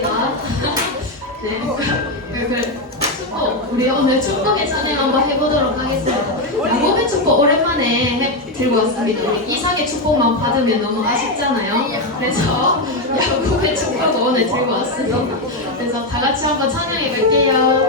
감사합니다. 네. 축복, 우리 오늘 축복의 찬양 한번 해보도록 하겠습니다. 야곱의 축복 오랜만에 들고 왔습니다. 우리 이삭의 축복만 받으면 너무 아쉽잖아요. 그래서 야곱의 축복을 오늘 들고 왔습니다. 그래서 다 같이 한번 찬양해 볼게요.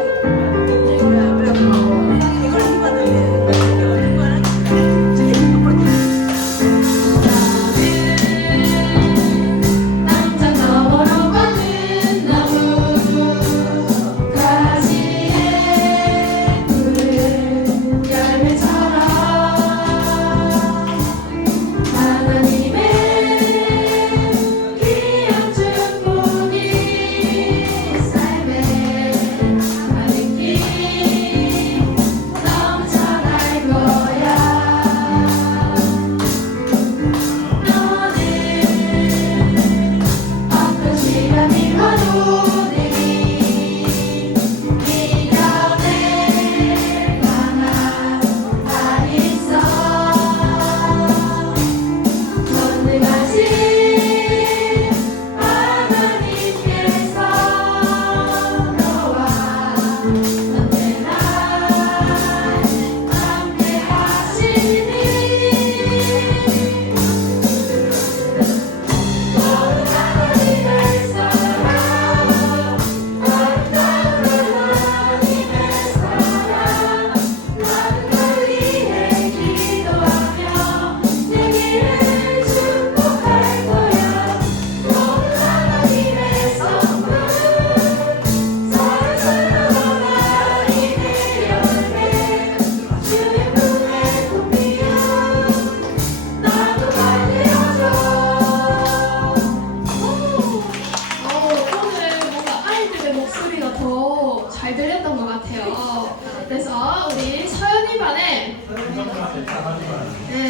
잘 들렸던 것 같아요. 그래서 우리 서연이 반에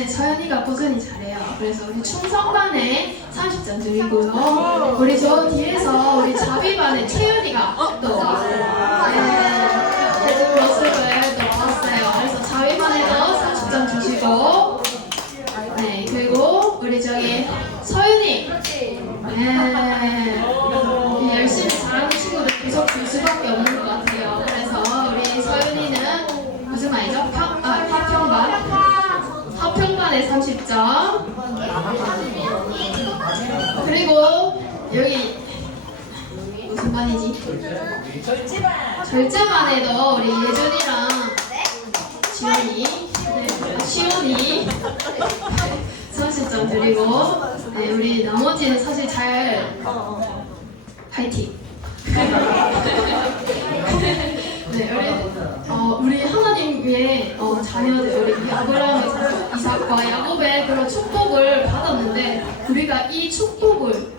서연이가 꾸준히 잘해요. 그래서 우리 충성반에 30점 드리고요. 우리 저 뒤에서 우리 자비반에 채연이가 또 해준 모습을 또 봤어요. 그래서 자비반에도 30점 주시고 그리고 우리 저기 서윤이 열심히 잘하는 친구들 계속 줄 수밖에 없는 것 같아요. 그래서 우리 서윤이는 무슨 말이죠? 화평반에 30점. 그리고 여기 무슨 반이지? 절제반에도 우리 예준이랑 시온이 30점 드리고 우리 나머지는 사실 잘 파이팅. 우리 하나님의 자녀들 우리 아브라함, 이삭과 야곱의 그런 축복을 받았는데 우리가 이 축복을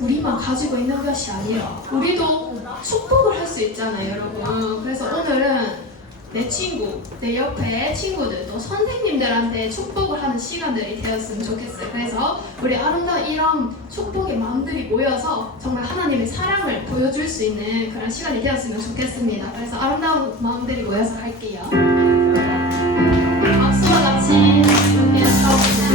우리만 가지고 있는 것이 아니에요. 우리도 축복을 할 수 있잖아요, 여러분. 그래서 오늘은 내 친구, 내 옆에 친구들, 또 선생님들한테 축복을 하는 시간들이 되었으면 좋겠어요. 그래서 우리 아름다운 이런 축복의 마음들이 모여서 정말 하나님의 사랑을 보여줄 수 있는 그런 시간이 되었으면 좋겠습니다. 그래서 아름다운 마음들이 모여서 할게요. 박수와 같이 함께 싸웁니다.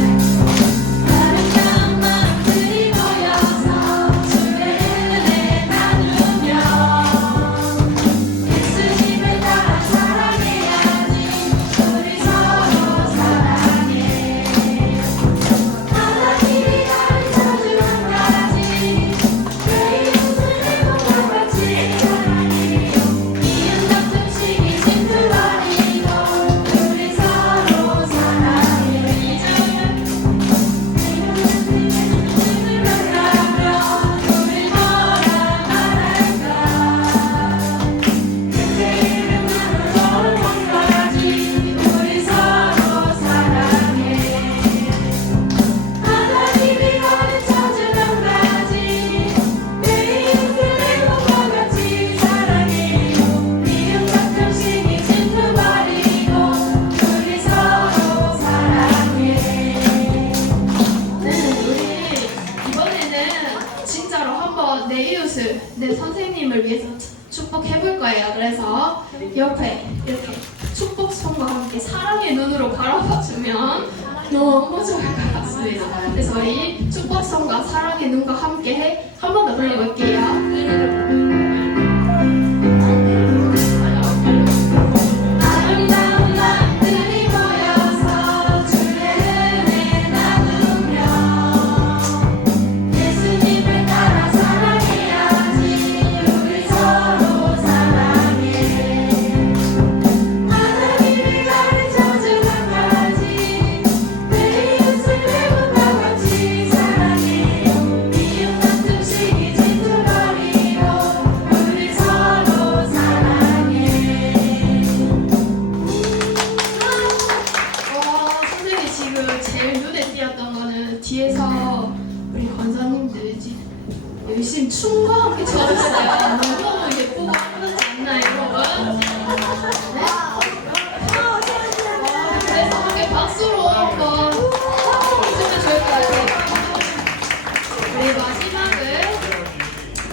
내 선생님을 위해서 축복해볼 거예요. 그래서 옆에 이렇게 축복 손과 함께 사랑의 눈으로 바라봐주면 너무 좋을 것 같습니다. 그래서 우리 축복 손과 사랑의 눈과 함께 한 번 더 불러볼게요.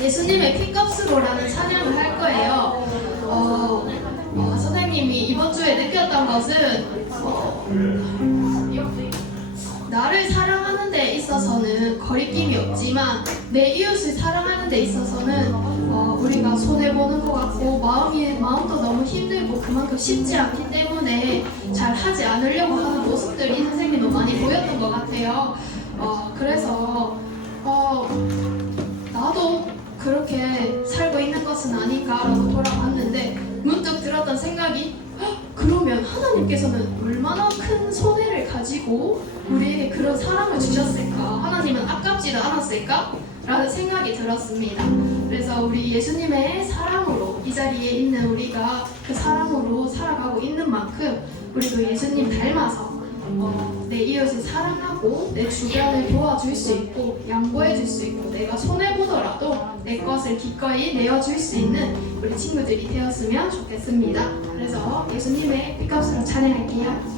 예수님의 피값으로라는 찬양을 할 거예요. 선생님이 이번 주에 느꼈던 것은 나를 사랑하는 데 있어서는 거리낌이 없지만 내 이웃을 사랑하는 데 있어서는 우리가 손해보는 것 같고 마음도 너무 힘들고 그만큼 쉽지 않기 때문에 잘 하지 않으려고 하는 모습들이 선생님도 많이 보였던 것 같아요. 그래서 나도 그렇게 살고 있는 것은 아닌가라고 돌아봤는데 문득 들었던 생각이 그러면 하나님께서는 얼마나 큰 손해를 가지고 우리에게 그런 사랑을 주셨을까? 하나님은 아깝지도 않았을까? 라는 생각이 들었습니다. 그래서 우리 예수님의 사랑으로 이 자리에 있는 우리가 그 사랑으로 살아가고 있는 만큼 우리도 예수님 닮아서 내 이웃을 사랑하고 내 주변을 도와줄 수 있고 양보해 줄 수 있고 내가 손해보더라도 내 것을 기꺼이 내어줄 수 있는 우리 친구들이 되었으면 좋겠습니다. 그래서 예수님의 피값으로 찬양할게요.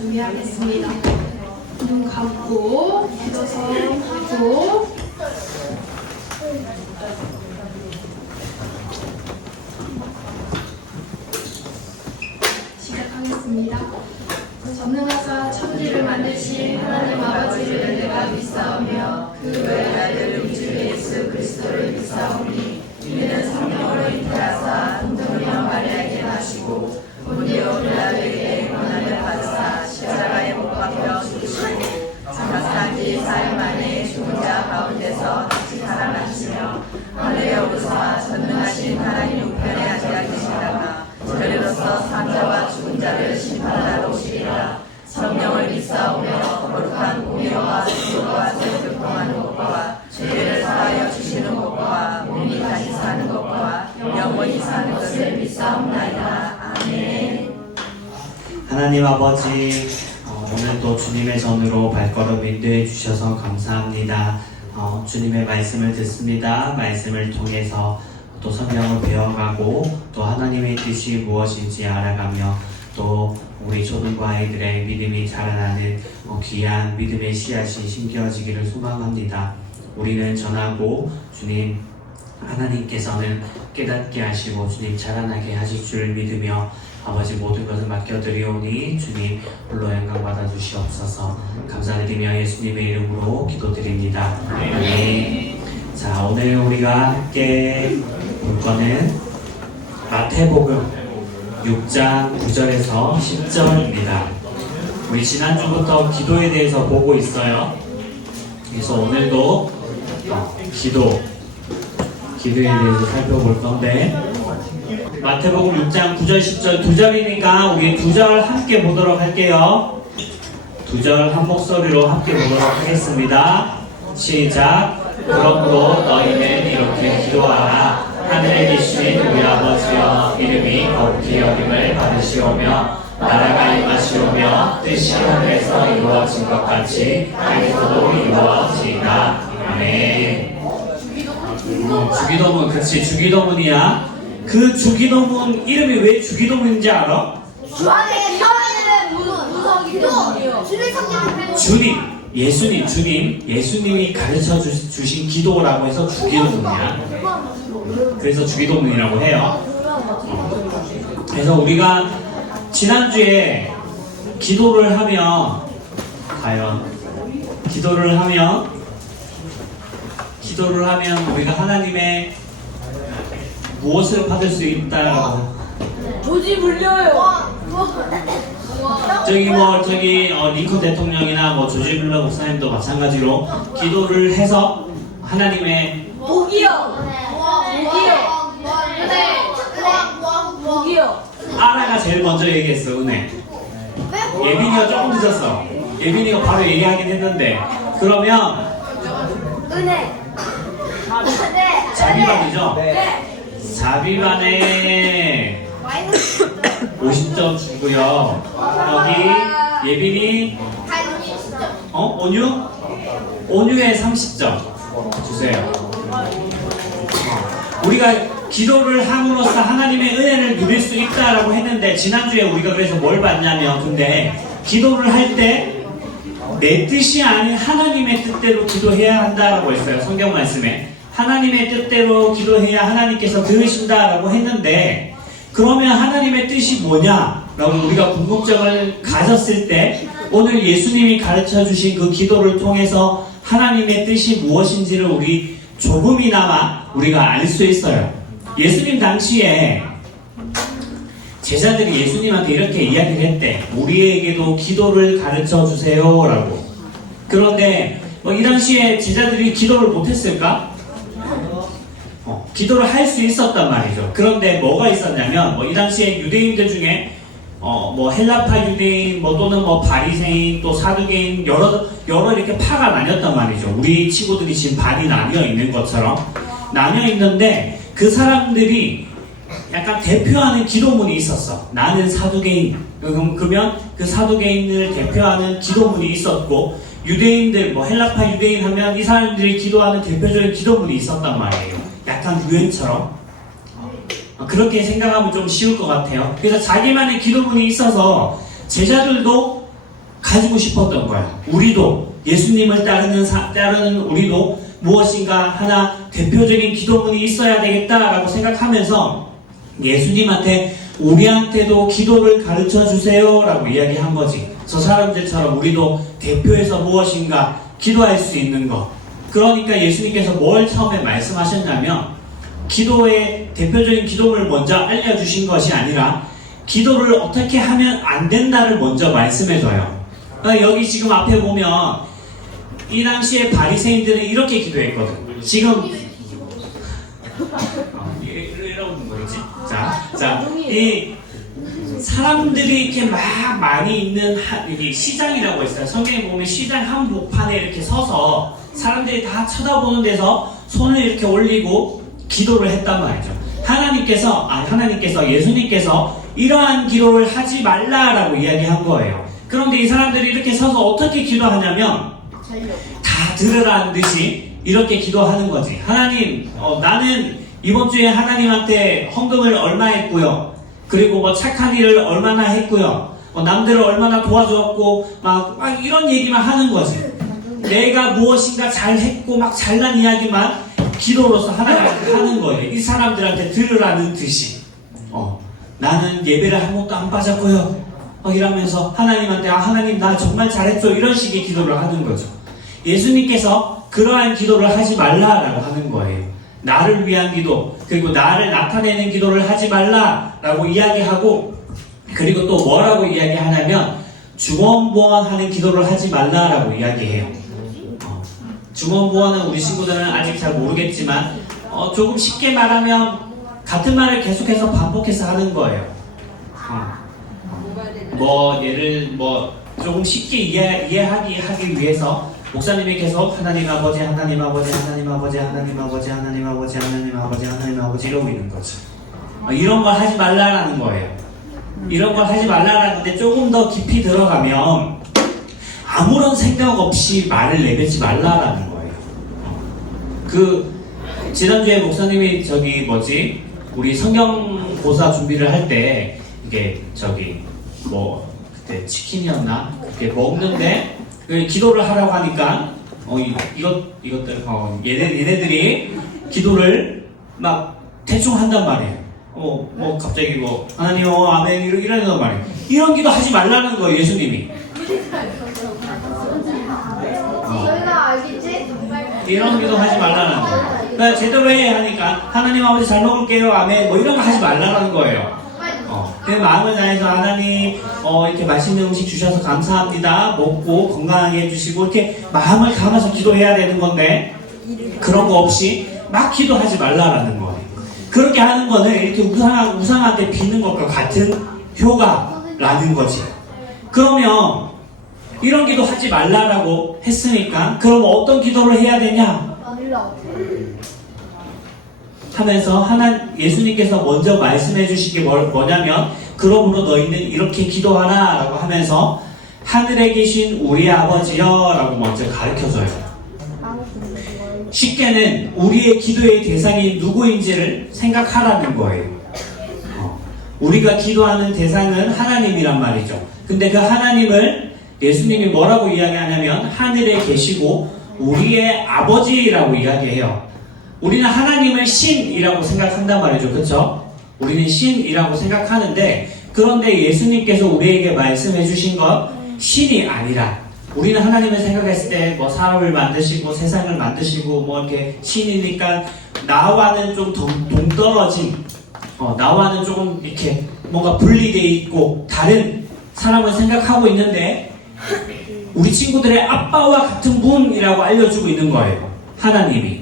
준비하겠습니다. 눈 감고 일어선 하고 시작하겠습니다. 전능하사 천지를 만드신 하나님 아버지를 내가 믿사오며 그 외의 아들 우리 주 예수 그리스도를 믿사오니 이는 성령으로 잉태하사 동정녀 마리아에게 나시고 본디오 빌라도에게 고난을 받으사 십자가에 못 박혀 죽으시고 장사한 지 4일 만에 죽은 자 가운데서 다시 살아나시며 하늘에 오르사 전능하신 하나님 우편에 앉아 계시다가 저리로서 산자와 죽은 자를 심판하러 오시리라. 성령을 믿사오며 거룩한 공예와 수고와 교통하는 것과 죄를 사하여 주시는 것과 몸이 다시 사는 것과 영원히 사는 것을 믿사옵나이다. 아멘. 하나님 아버지, 오늘도 주님의 전으로 발걸음 인도해 주셔서 감사합니다. 주님의 말씀을 듣습니다. 말씀을 통해서 또 성경을 배워가고 또 하나님의 뜻이 무엇인지 알아가며 또 우리 초등부 아이들의 믿음이 자라나는 귀한 믿음의 씨앗이 심겨지기를 소망합니다. 우리는 전하고 주님 하나님께서는 깨닫게 하시고 주님 자라나게 하실 줄 믿으며 아버지 모든 것을 맡겨드리오니 주님 홀로 영광 받아주시옵소서. 감사드리며 예수님의 이름으로 기도드립니다. 아멘. 오늘 우리가 함께 볼 거는 마태복음 6장 9절에서 10절입니다. 우리 지난주부터 기도에 대해서 보고 있어요. 그래서 오늘도 기도에 대해서 살펴볼 건데, 마태복음 6장 9절 10절 두 절이니까 우리 두 절 함께 보도록 할게요. 두 절 한 목소리로 함께 보도록 하겠습니다. 시작. 그러므로 너희는 이렇게 기도하라. 하늘에 계신 우리 아버지여, 이름이 거룩히 여김을 받으시오며 나라가 임하시오며 뜻이 하늘에서 이루어진 것 같이 땅에서도 이루어지이다. 아멘. 주기도문, 그치, 주기도문이야. 그 주기도문 이름이 왜 주기도문인지 알아? 주 안에 살아있는 문석이기 때문이요. 주님 성경 주님, 예수님, 주님, 예수님이 가르쳐 주신 기도라고 해서 주기도문이야. 그래서 주기도문이라고 해요. 그래서 우리가 지난주에 기도를 하면, 과연 기도를 하면 우리가 하나님의 무엇을 받을 수 있다라고. 조지 물려요. 링컨 대통령이나 조지 물러 목사님도 마찬가지로 기도를 해서 하나님의 복이요. 복이요. 아라가 제일 먼저 얘기했어. 은혜. 예빈이가 조금 늦었어. 예빈이가 바로 얘기하긴 했는데, 그러면 은혜. 자비반이죠? 네. 자비반에 50점 주고요. 여기 예빈이 온유에 30점 주세요. 우리가 기도를 함으로써 하나님의 은혜를 누릴 수 있다라고 했는데, 지난주에 우리가 그래서 뭘 봤냐면, 근데 기도를 할 때 내 뜻이 아닌 하나님의 뜻대로 기도해야 한다라고 했어요. 성경 말씀에 하나님의 뜻대로 기도해야 하나님께서 들으신다라고 했는데, 그러면 하나님의 뜻이 뭐냐라고 우리가 궁금증을 가졌을 때, 오늘 예수님이 가르쳐 주신 그 기도를 통해서 하나님의 뜻이 무엇인지를 우리 조금이나마 우리가 알 수 있어요. 예수님 당시에 제자들이 예수님한테 이렇게 이야기를 했대. 우리에게도 기도를 가르쳐 주세요 라고. 그런데 이 당시에 제자들이 기도를 못했을까? 기도를 할 수 있었단 말이죠. 그런데 뭐가 있었냐면, 이 당시에 유대인들 중에 헬라파 유대인, 또는 바리새인, 또 사두개인, 여러 이렇게 파가 나뉘었단 말이죠. 우리 친구들이 지금 반이 나뉘어 있는 것처럼 나뉘어 있는데, 그 사람들이 약간 대표하는 기도문이 있었어. 나는 사두개인. 그러면 그 사두개인을 대표하는 기도문이 있었고, 유대인들, 헬라파 유대인 하면 이 사람들이 기도하는 대표적인 기도문이 있었단 말이에요. 약간 유행처럼. 그렇게 생각하면 좀 쉬울 것 같아요. 그래서 자기만의 기도문이 있어서 제자들도 가지고 싶었던 거야. 우리도, 예수님을 따르는 우리도 무엇인가 하나 대표적인 기도문이 있어야 되겠다라고 생각하면서 예수님한테 우리한테도 기도를 가르쳐 주세요 라고 이야기한 거지. 저 사람들처럼 우리도 대표해서 무엇인가 기도할 수 있는 것. 그러니까 예수님께서 뭘 처음에 말씀하셨냐면, 기도의 대표적인 기도를 먼저 알려주신 것이 아니라 기도를 어떻게 하면 안 된다를 먼저 말씀해줘요. 그러니까 여기 지금 앞에 보면 이 당시에 바리새인들은 이렇게 기도했거든. 지금 이러는 거지. 이 사람들이 이렇게 막 많이 있는 여기 시장이라고 있어요. 성경에 보면 시장 한복판에 이렇게 서서 사람들이 다 쳐다보는 데서 손을 이렇게 올리고 기도를 했단 말이죠. 예수님께서 이러한 기도를 하지 말라라고 이야기한 거예요. 그런데 이 사람들이 이렇게 서서 어떻게 기도하냐면, 다 들으라는 듯이 이렇게 기도하는 거지. 하나님, 나는 이번 주에 하나님한테 헌금을 얼마 했고요. 그리고 착한 일을 얼마나 했고요. 남들을 얼마나 도와주었고, 막 이런 얘기만 하는 거지. 내가 무엇인가 잘했고 잘난 이야기만 기도로서 하나님한테 하는 거예요. 이 사람들한테 들으라는 듯이. 나는 예배를 한 번도 안 빠졌고요. 이러면서 하나님한테 하나님 나 정말 잘했죠. 이런 식의 기도를 하는 거죠. 예수님께서 그러한 기도를 하지 말라라고 하는 거예요. 나를 위한 기도, 그리고 나를 나타내는 기도를 하지 말라라고 이야기하고, 그리고 또 뭐라고 이야기하냐면 중원부원하는 기도를 하지 말라라고 이야기해요. 중원부원은 우리 친구들은 아직 잘 모르겠지만 조금 쉽게 말하면 같은 말을 계속해서 반복해서 하는 거예요. 예를 조금 쉽게 이해하기 위해서 목사님이 계속 하나님 아버지, 하나님 아버지, 하나님 아버지, 하나님 아버지, 하나님 아버지, 하나님 아버지, 하나님 아버지 이러고 있는 거죠. 이런 걸 하지 말라라는 거예요. 이런 걸 하지 말라라는데 조금 더 깊이 들어가면 아무런 생각 없이 말을 내뱉지 말라라는 거예요. 지난주에 목사님이 우리 성경고사 준비를 할 때 이게 그때 치킨이었나? 그게 먹는데 기도를 하라고 하니까 이것들 얘네들이 기도를 막 대충 한단 말이에요. 갑자기 하나님 아멘 이러는 말이에요. 이런 기도 하지 말라는 거예요, 예수님이. 저희가 알겠지? 이런 기도 하지 말라는 거예요. 그러니까 제대로 해 하니까 하나님 아버지 잘 먹을게요, 아멘 이런 거 하지 말라는 거예요. 그 마음을 다해서 하나님 이렇게 맛있는 음식 주셔서 감사합니다. 먹고 건강하게 해주시고 이렇게 마음을 담아서 기도해야 되는 건데 그런 거 없이 막 기도하지 말라라는 거예요. 그렇게 하는 거는 이렇게 우상한테 비는 것과 같은 효과라는 거지. 그러면 이런 기도 하지 말라라고 했으니까 그럼 어떤 기도를 해야 되냐? 하면서 예수님께서 먼저 말씀해 주신 게 뭐냐면 그러므로 너희는 이렇게 기도하라 라고 하면서 하늘에 계신 우리 아버지여 라고 먼저 가르쳐줘요. 쉽게는 우리의 기도의 대상이 누구인지를 생각하라는 거예요. 우리가 기도하는 대상은 하나님이란 말이죠. 근데 그 하나님을 예수님이 뭐라고 이야기하냐면 하늘에 계시고 우리의 아버지라고 이야기해요. 우리는 하나님을 신이라고 생각한단 말이죠. 그렇죠? 우리는 신이라고 생각하는데 그런데 예수님께서 우리에게 말씀해 주신 건 신이 아니라 우리는 하나님을 생각했을 때 사람을 만드시고 세상을 만드시고 이렇게 신이니까 나와는 좀 동떨어진 나와는 조금 이렇게 뭔가 분리되어 있고 다른 사람을 생각하고 있는데 우리 친구들의 아빠와 같은 분이라고 알려주고 있는 거예요. 하나님이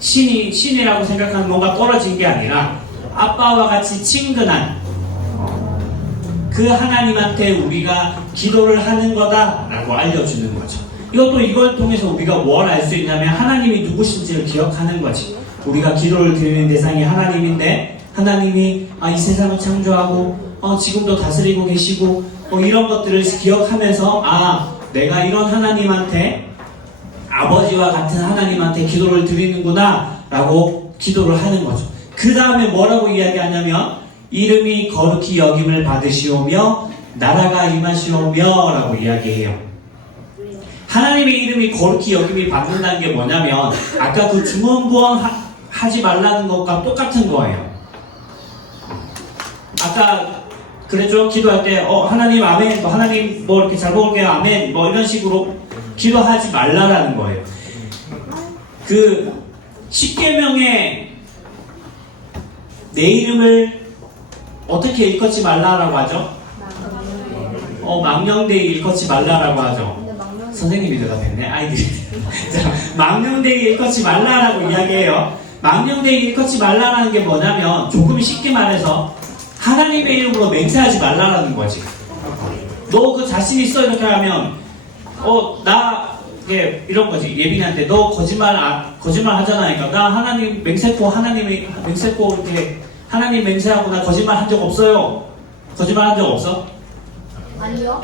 신이라고 생각하는 뭔가 떨어진 게 아니라 아빠와 같이 친근한 그 하나님한테 우리가 기도를 하는 거다라고 알려주는 거죠. 이걸 통해서 우리가 뭘 알 수 있냐면 하나님이 누구신지를 기억하는 거지. 우리가 기도를 드리는 대상이 하나님인데 하나님이 이 세상을 창조하고 지금도 다스리고 계시고 이런 것들을 기억하면서 내가 이런 하나님한테 아버지와 같은 하나님한테 기도를 드리는구나 라고 기도를 하는 거죠. 그 다음에 뭐라고 이야기하냐면 이름이 거룩히 여김을 받으시오며 나라가 임하시오며 라고 이야기해요. 하나님의 이름이 거룩히 여김이 받는다는 게 뭐냐면 아까 그 중원부원 하지 말라는 것과 똑같은 거예요. 아까 그랬죠? 기도할 때 하나님 아멘 하나님 이렇게 잘 먹을게요 아멘 이런 식으로 기도하지 말라라는 거예요. 그 십계명에 내 이름을 어떻게 일컫지 말라라고 하죠? 망령되이 일컫지 말라라고 하죠. 선생님이 대답했네. 아이들이. 망령되이 일컫지 말라라고 이야기해요. 망령되이 일컫지 말라라는 게 뭐냐면 조금 쉽게 말해서 하나님의 이름으로 맹세하지 말라라는 거지. 너 그 자신 있어 이렇게 하면 이런 거지. 예빈이한테 너 거짓말 하잖아. 그러니까 나 하나님 하나님이 맹세코 이렇게 하나님 맹세하고 나 거짓말 한 적 없어요. 거짓말 한 적 없어? 아니요.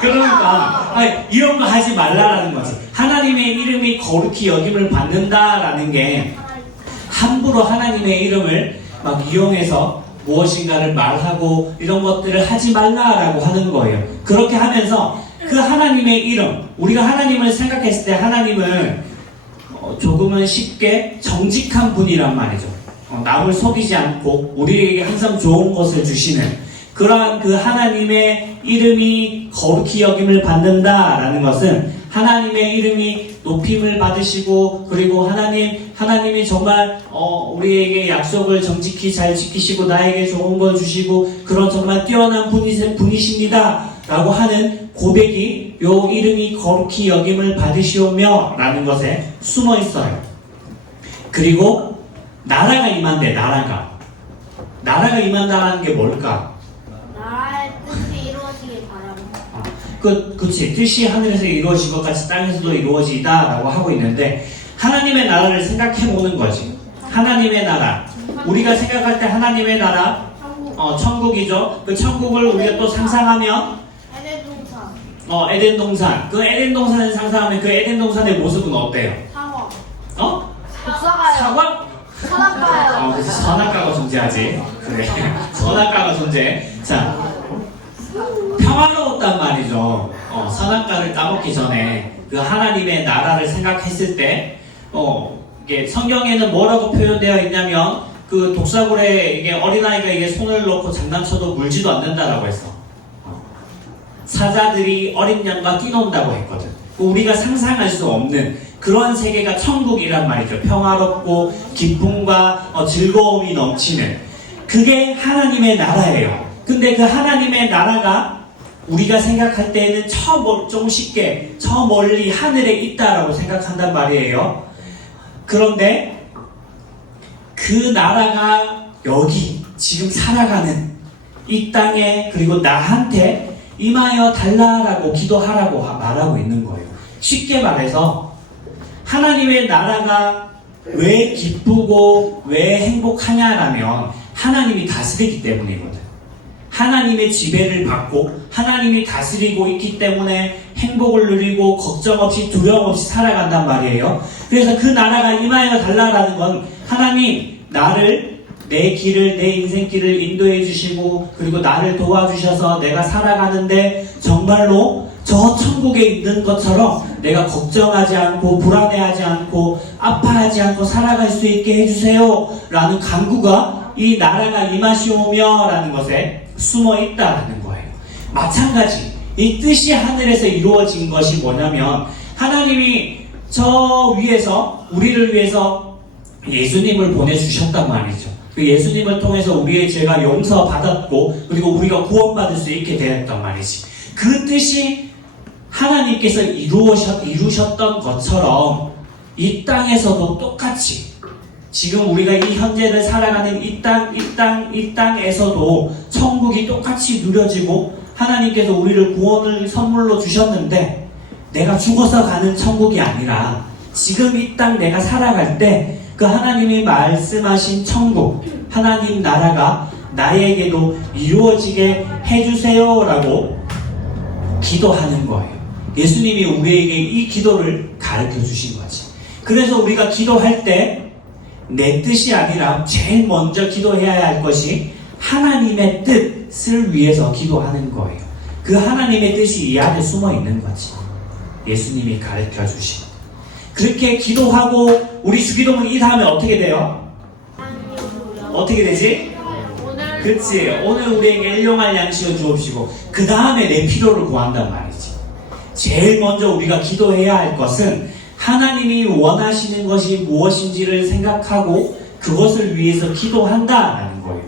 그러니까 이런 거 하지 말라라는 거지. 하나님의 이름이 거룩히 여김을 받는다라는 게 함부로 하나님의 이름을 막 이용해서 무엇인가를 말하고 이런 것들을 하지 말라라고 하는 거예요. 그렇게 하면서 그 하나님의 이름, 우리가 하나님을 생각했을 때 하나님은 조금은 쉽게 정직한 분이란 말이죠. 남을 속이지 않고 우리에게 항상 좋은 것을 주시는 그러한 그 하나님의 이름이 거룩히 여김을 받는다라는 것은 하나님의 이름이 높임을 받으시고 그리고 하나님이 정말 우리에게 약속을 정직히 잘 지키시고 나에게 좋은 걸 주시고 그런 정말 뛰어난 분이십니다 라고 하는 고백이 요 이름이 거룩히 여김을 받으시오며 라는 것에 숨어 있어요. 그리고 나라가 임한대. 나라가 임한다는 게 뭘까? 나라의 뜻이 이루어지길 바랍니다. 그치. 뜻이 하늘에서 이루어진 것 같이 땅에서도 이루어지다 라고 하고 있는데 하나님의 나라를 생각해 보는 거지. 하나님의 나라. 우리가 생각할 때 하나님의 나라 천국이죠. 그 천국을 우리가 또 상상하면 에덴 동산. 에덴 동산. 그 에덴 동산을 상상하면 그 에덴 동산의 모습은 어때요? 상어. 사과? 산악가요. 그래서 선악과가 존재하지. 그래. 선악과가 존재. 자, 평화로웠단 말이죠. 선악과를 따먹기 전에 그 하나님의 나라를 생각했을 때, 이게 성경에는 뭐라고 표현되어 있냐면, 그 독사굴에 이게 어린아이가 이게 손을 넣고 장난쳐도 물지도 않는다라고 했어. 사자들이 어린 양과 뛰논다고 했거든. 우리가 상상할 수 없는 그런 세계가 천국이란 말이죠. 평화롭고 기쁨과 즐거움이 넘치는 그게 하나님의 나라예요. 근데 그 하나님의 나라가 우리가 생각할 때는 좀 쉽게 저 멀리 하늘에 있다라고 생각한단 말이에요. 그런데 그 나라가 여기 지금 살아가는 이 땅에 그리고 나한테 임하여 달라라고 기도하라고 말하고 있는 거예요. 쉽게 말해서 하나님의 나라가 왜 기쁘고 왜 행복하냐라면 하나님이 다스리기 때문이거든. 하나님의 지배를 받고 하나님이 다스리고 있기 때문에 행복을 누리고 걱정 없이 두려움 없이 살아간단 말이에요. 그래서 그 나라가 임하여 달라라는 건 하나님 나를 내 길을 내 인생길을 인도해 주시고 그리고 나를 도와주셔서 내가 살아가는데 정말로 저 천국에 있는 것처럼 내가 걱정하지 않고 불안해하지 않고 아파하지 않고 살아갈 수 있게 해주세요 라는 간구가 이 나라가 임하시오며 라는 것에 숨어 있다라는 거예요. 마찬가지 이 뜻이 하늘에서 이루어진 것이 뭐냐면 하나님이 저 위에서 우리를 위해서 예수님을 보내주셨단 말이죠. 그 예수님을 통해서 우리의 죄가 용서받았고 그리고 우리가 구원받을 수 있게 되었단 말이지. 그 뜻이 하나님께서 이루셨던 것처럼 이 땅에서도 똑같이 지금 우리가 이 현재를 살아가는 이 땅에서도 천국이 똑같이 누려지고 하나님께서 우리를 구원을 선물로 주셨는데 내가 죽어서 가는 천국이 아니라 지금 이 땅 내가 살아갈 때 그 하나님이 말씀하신 천국 하나님 나라가 나에게도 이루어지게 해주세요 라고 기도하는 거예요. 예수님이 우리에게 이 기도를 가르쳐 주신 거지. 그래서 우리가 기도할 때 내 뜻이 아니라 제일 먼저 기도해야 할 것이 하나님의 뜻을 위해서 기도하는 거예요. 그 하나님의 뜻이 이 안에 숨어 있는 거지. 예수님이 가르쳐 주신. 그렇게 기도하고 우리 주기도문 이 다음에 어떻게 돼요? 어떻게 되지? 그렇지. 오늘 우리에게 일용할 양식을 주옵시고 그 다음에 내 필요를 구한단 말이지. 제일 먼저 우리가 기도해야 할 것은 하나님이 원하시는 것이 무엇인지를 생각하고 그것을 위해서 기도한다라는 거예요.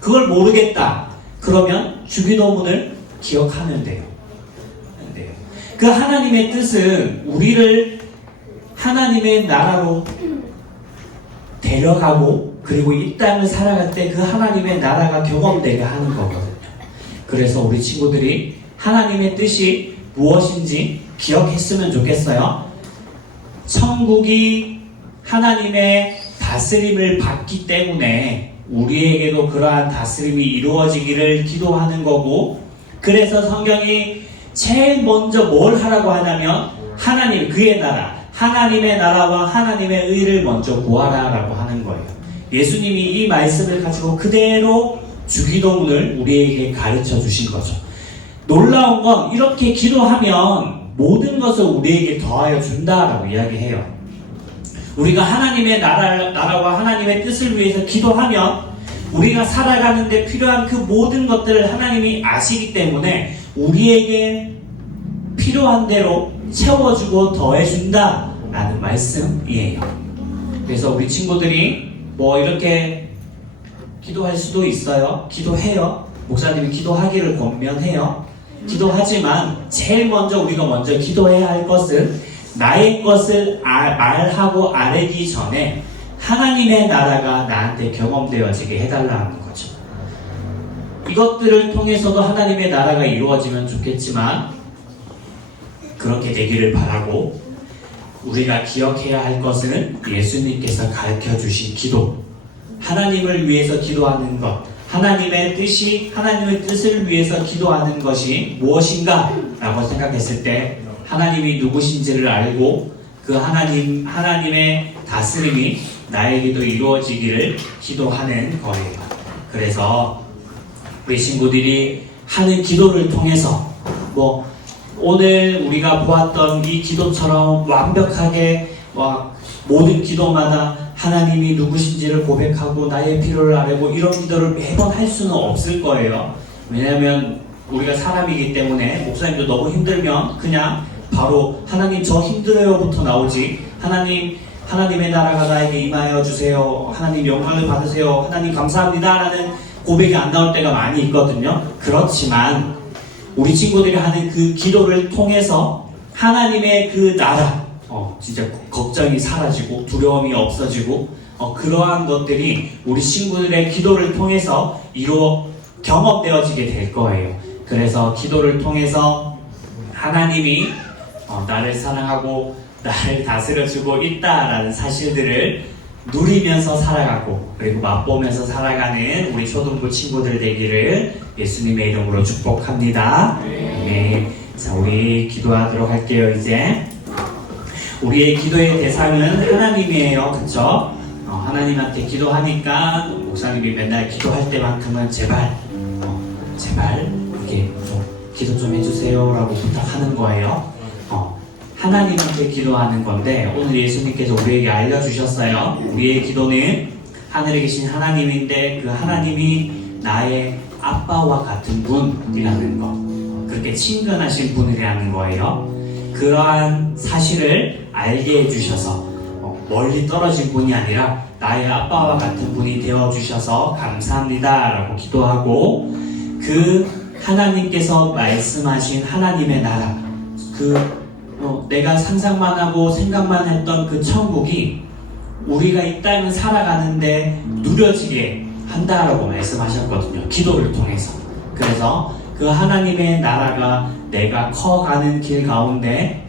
그걸 모르겠다. 그러면 주기도문을 기억하면 돼요. 그 하나님의 뜻은 우리를 하나님의 나라로 데려가고 그리고 이 땅을 살아갈 때 그 하나님의 나라가 경험되게 하는 거거든요. 그래서 우리 친구들이 하나님의 뜻이 무엇인지 기억했으면 좋겠어요. 천국이 하나님의 다스림을 받기 때문에 우리에게도 그러한 다스림이 이루어지기를 기도하는 거고 그래서 성경이 제일 먼저 뭘 하라고 하냐면 하나님 그의 나라 하나님의 나라와 하나님의 의를 먼저 구하라라고 하는 거예요. 예수님이 이 말씀을 가지고 그대로 주기도문을 우리에게 가르쳐 주신 거죠. 놀라운 건 이렇게 기도하면 모든 것을 우리에게 더하여 준다라고 이야기해요. 우리가 하나님의 나라와 하나님의 뜻을 위해서 기도하면 우리가 살아가는데 필요한 그 모든 것들을 하나님이 아시기 때문에 우리에게 필요한 대로 채워주고 더해준다 라는 말씀이에요. 그래서 우리 친구들이 뭐 이렇게 기도할 수도 있어요. 기도해요. 목사님이 기도하기를 권면해요. 기도하지만 제일 먼저 우리가 먼저 기도해야 할 것은 나의 것을 말하고 아뢰기 전에 하나님의 나라가 나한테 경험되어지게 해달라는 거죠. 이것들을 통해서도 하나님의 나라가 이루어지면 좋겠지만 그렇게 되기를 바라고, 우리가 기억해야 할 것은 예수님께서 가르쳐 주신 기도, 하나님을 위해서 기도하는 것, 하나님의 뜻을 위해서 기도하는 것이 무엇인가 라고 생각했을 때 하나님이 누구신지를 알고 그 하나님의 다스림이 나에게도 이루어지기를 기도하는 거예요. 그래서 우리 친구들이 하는 기도를 통해서 뭐 오늘 우리가 보았던 이 기도처럼 완벽하게 모든 기도마다 하나님이 누구신지를 고백하고 나의 필요를 아뢰고 이런 기도를 매번 할 수는 없을 거예요. 왜냐하면 우리가 사람이기 때문에 목사님도 너무 힘들면 그냥 바로 하나님 저 힘들어요부터 나오지, 하나님의 나라가 나에게 임하여 주세요, 하나님 영광을 받으세요, 하나님 감사합니다 라는 고백이 안 나올 때가 많이 있거든요. 그렇지만 우리 친구들이 하는 그 기도를 통해서 하나님의 그 나라, 진짜 걱정이 사라지고 두려움이 없어지고 그러한 것들이 우리 친구들의 기도를 통해서 경험되어지게 될 거예요. 그래서 기도를 통해서 하나님이 나를 사랑하고 나를 다스려주고 있다라는 사실들을 누리면서 살아가고 그리고 맛보면서 살아가는 우리 초등부 친구들 되기를 예수님의 이름으로 축복합니다. 네. 자, 우리 기도하도록 할게요. 이제 우리의 기도의 대상은 하나님이에요. 그쵸? 하나님한테 기도하니까 목사님이 맨날 기도할 때만큼은 제발 이렇게 기도 좀 해주세요 라고 부탁하는 거예요. 하나님한테 기도하는 건데 오늘 예수님께서 우리에게 알려주셨어요. 우리의 기도는 하늘에 계신 하나님인데 그 하나님이 나의 아빠와 같은 분이라는 거, 그렇게 친근하신 분이라는 거예요. 그러한 사실을 알게 해주셔서 멀리 떨어진 분이 아니라 나의 아빠와 같은 분이 되어주셔서 감사합니다 라고 기도하고, 그 하나님께서 말씀하신 하나님의 나라, 내가 상상만 하고 생각만 했던 그 천국이 우리가 이 땅을 살아가는데 누려지게 한다라고 말씀하셨거든요. 기도를 통해서. 그래서 그 하나님의 나라가 내가 커가는 길 가운데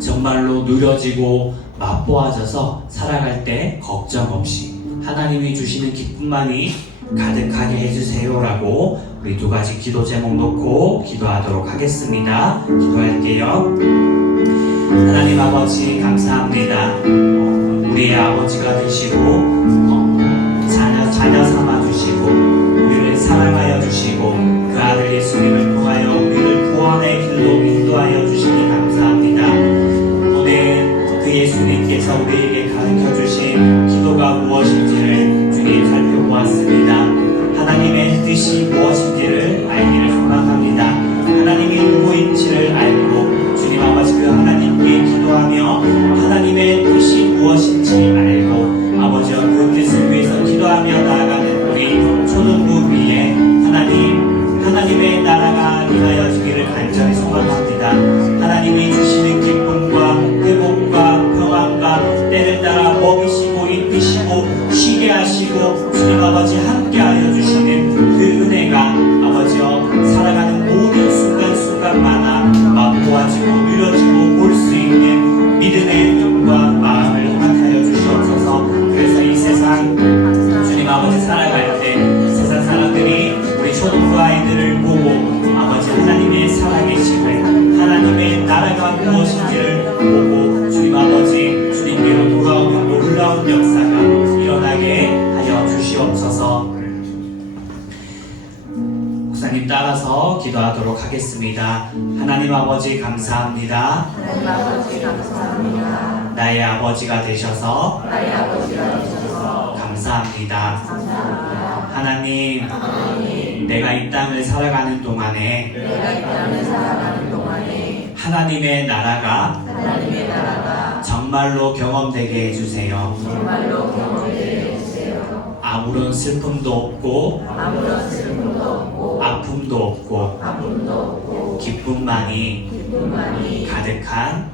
정말로 누려지고 맛보아져서 살아갈 때 걱정 없이 하나님이 주시는 기쁨만이 가득하게 해주세요라고 우리 두 가지 기도 제목 놓고 기도하도록 하겠습니다. 기도할게요. 하나님 아버지 감사합니다. 우리의 아버지가 되시고 자녀 삼아 주시고 우리를 사랑하여 주시고 그 아들 예수님을 통하여 우리를 구원의 길로 인도하여 주시니 감사합니다. 오늘 그 예수님께서 우리에게 가르쳐 주신 기도가 무엇인지를 주님 살펴보았습니다. 하나님의 뜻이 무엇인지를 알기를 소망합니다. 하나님이 누구인지를 알고 주님 아버지 그 하나님께 기도하며 하나님의 뜻이 무엇인지 알고 아버지와 그 뜻을 위해서 기도하며 나아가는 우리 초등부 위에 하나님의 나라가 임하여지기를 간절히 소망합니다. 하나님이 주시는 기쁨과 회복과 평안과 때를 따라 먹이시고 입히시고 쉬게 하시고 주님 아버지 함께하여 주시는 그 은혜가 아버지여 살아가는 모든 순간순간마다 맛보아지고 누려지고 볼 수 있는 믿음의 눈과 마음을 허락하여 주시옵소서. 그래서 이 세상 주님 아버지 살아갈 때 세상 사람들이 우리 초등부 아이들을 보고 아버지 하나님의 살아계심을 하나님의 나라가 무엇인지를 보고 주님 아버지 주님께로 돌아오는 놀라운 역사가 일어나게 하여 주시옵소서. 목사님 따라서 기도하도록 하겠습니다. 하나님 아버지 감사합니다. 나의 아버지가 되셔서 감사합니다. 하나님, 내가 이 땅을 살아가는 동안에 하나님의 나라가 정말로 경험되게 해주세요. 아무런 슬픔도 없고 아픔도 없고 기쁨만이 가득한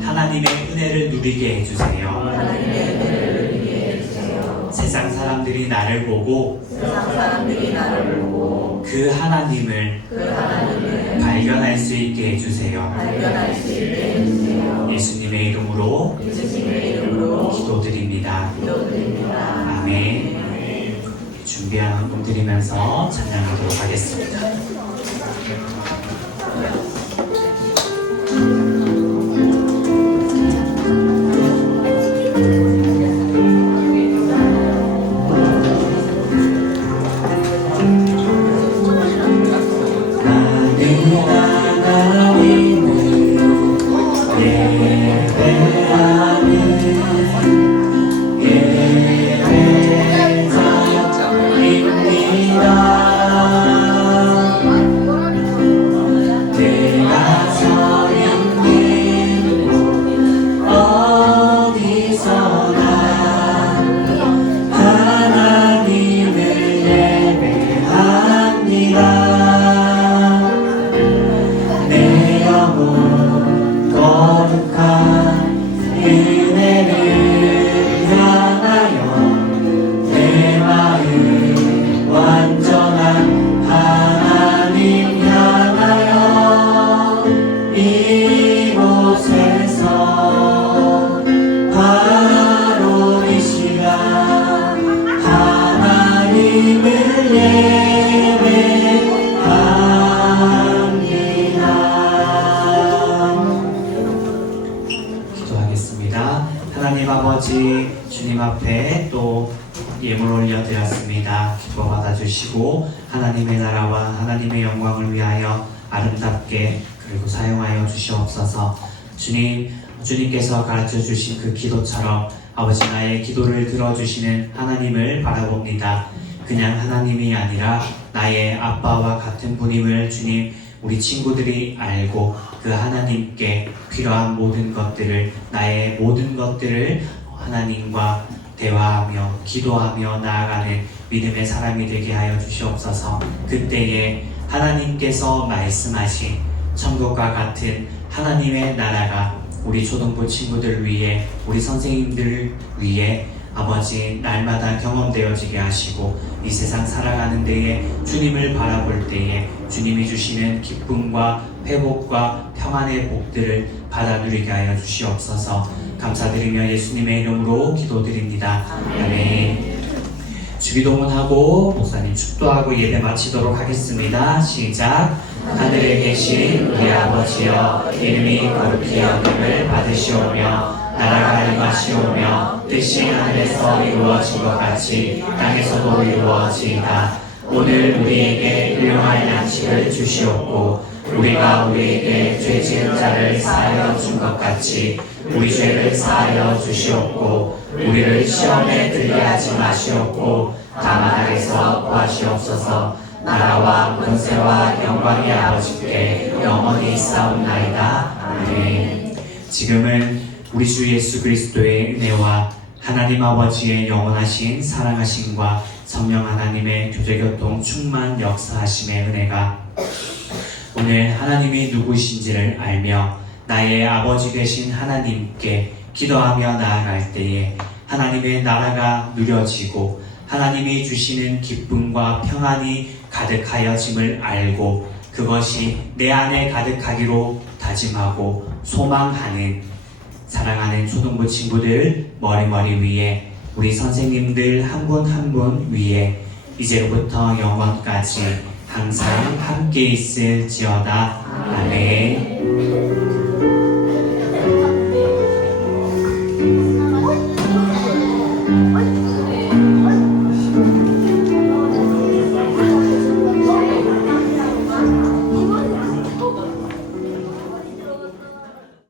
하나님의 은혜를 누리게 해주세요. 세상 사람들이 나를 보고 그 하나님을 발견할 수 있게 해주세요. 예수님의 이름으로 기도드립니다. 아멘. 준비한 헌금 드리면서 찬양하도록 하겠습니다. 하나님 아버지, 주님 앞에 또 예물 올려드렸습니다. 기도 받아주시고 하나님의 나라와 하나님의 영광을 위하여 아름답게 그리고 사용하여 주시옵소서. 주님, 주님께서 가르쳐주신 그 기도처럼 아버지 나의 기도를 들어주시는 하나님을 바라봅니다. 그냥 하나님이 아니라 나의 아빠와 같은 분임을 주님 우리 친구들이 알고 그 하나님께 필요한 모든 것들을, 나의 모든 것들을 하나님과 대화하며 기도하며 나아가는 믿음의 사람이 되게 하여 주시옵소서. 그때에 하나님께서 말씀하신 천국과 같은 하나님의 나라가 우리 초등부 친구들 위해, 우리 선생님들 위해 아버지 날마다 경험되어지게 하시고 이 세상 살아가는 데에 주님을 바라볼 때에 주님이 주시는 기쁨과 회복과 평안의 복들을 받아 누리게 하여 주시옵소서. 감사드리며 예수님의 이름으로 기도드립니다. 아멘. 주기도문하고 목사님 축도하고 예배 마치도록 하겠습니다. 시작. 하늘에 계신 우리 아버지여, 이름이 거룩히 여김을 받으시오며 나라가 임하시오며 뜻이 하늘에서 이루어진 것 같이 땅에서도 이루어지이다. 오늘 우리에게 일용할 양식을 주시옵고 우리가 우리에게 죄 지은 자를 사하여 준 것 같이 우리 죄를 사하여 주시옵고 우리를 시험에 들게 하지 마시옵고 다만 악에서 구하시옵소서. 나라와 권세와 영광이 아버지께 영원히 있사옵나이다. 아멘. 지금은 우리 주 예수 그리스도의 은혜와 하나님 아버지의 영원하신 사랑하심과 성령 하나님의 교제교통 충만 역사하심의 은혜가 오늘 하나님이 누구신지를 알며 나의 아버지 되신 하나님께 기도하며 나아갈 때에 하나님의 나라가 누려지고 하나님이 주시는 기쁨과 평안이 가득하여짐을 알고 그것이 내 안에 가득하기로 다짐하고 소망하는 사랑하는 초등부 친구들 머리머리 위에 우리 선생님들 한 분 한 분 위에 이제부터 영원까지 항상 함께 있을지어다. 아멘.